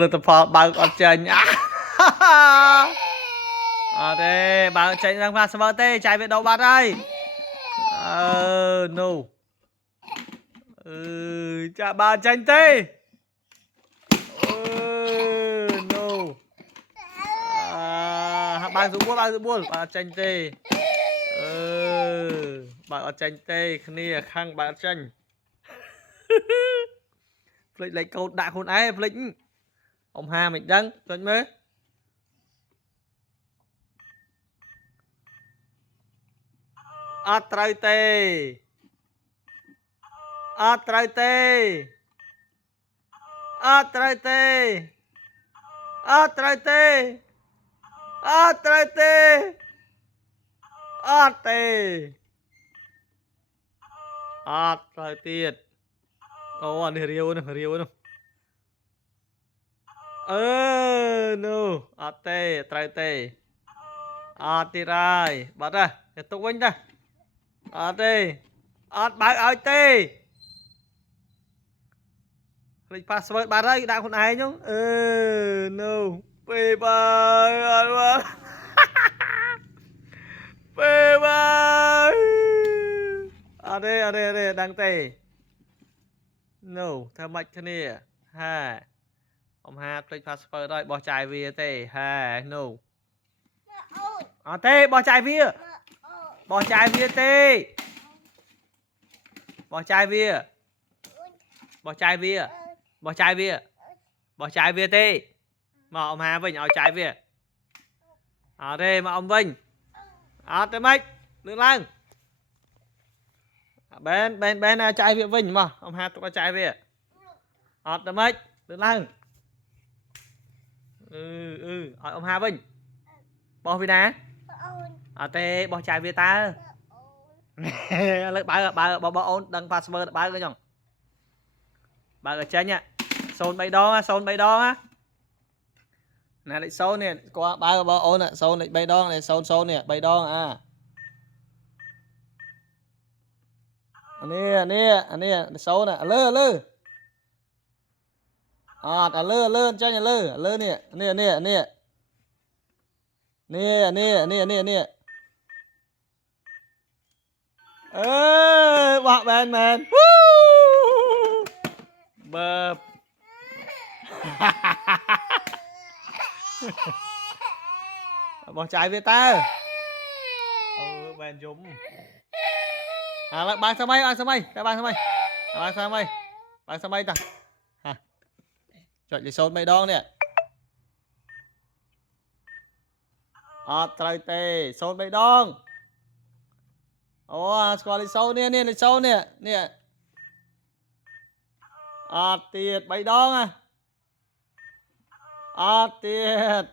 លទ្ធផលបើកអត់ចាញ់អត់ទេបើកចេញឡើង password ទេចាយវាដោបាត់ហើយno ចាបើចាញ់ទេno បើកស្រួលបើអត់ចាញ់ទេបើអត់ចាញ់ទេគ្នាខាងបើអត់ចាញ់ផ្លេចលេខកូដដាក់ខ្លួនឯងផ្លេចអ៊ំហាមិនដឹងឃើញមើលអត់ត្រូវទេអត់ត្រូវទេអត់ត្រូវទេអត់ត្រូវទេអត់ត្រូវទេអត់ទេអត់ត្រូវទៀតអូអានេះរាវនោះនោះno អត់ទេត្រូវទេអត់ទៀតហើយបាត់ទៅទុកវិញតាអត់ទេអត់បើកឲ្យទេលេខ password បាត់ហើយដាក់ខ្លួនឯងហ្នឹងno ពេលបាយអត់បាត់ពេលបាយអត់ទេដឹងទេ no ធ្វើម៉េចគ្នាហាអ៊ំហាភ្លេច password ហើយបោះចាយវាទេហា no អត់ទេបោះចាយវាបោះចាយវាទេបោះចាយវាបោះចាយវាបោះចាយវាបោះចាយវាទេមកអ៊ំហាវិញឲ្យចាយវាអត់ទេមកអ៊ំវិញអត់ទេម៉េចលឿនឡើងបែនចាយវាវិញមកអ៊ំហាទុកឲ្យចាយវាអត់ទេម៉េចលឿនឡើងឲ្យអ៊ំហាវិញបោះវាណាអត់ទេបោះចាយវាតើលើបើអូនដឹង password បើកចង់បើកចេញ03ដង03ដងណាលេខ0នេះស្គាល់បើបងអូន0លេខ3ដងលេខ00នេះ3ដងនេះ0លើអត់លើចេញលើនេះបាក់បែនមែនបើបោះចាយវាតើបែនយំឥឡូវបើកសម័យតែបើកសម័យតាចុចលេខ0 3ដងនេះអត់ត្រូវទេ0 3ដងអូស្គាល់លេខ0នេះលេខ0នេះអត់ទៀត3ដងអត់ទៀត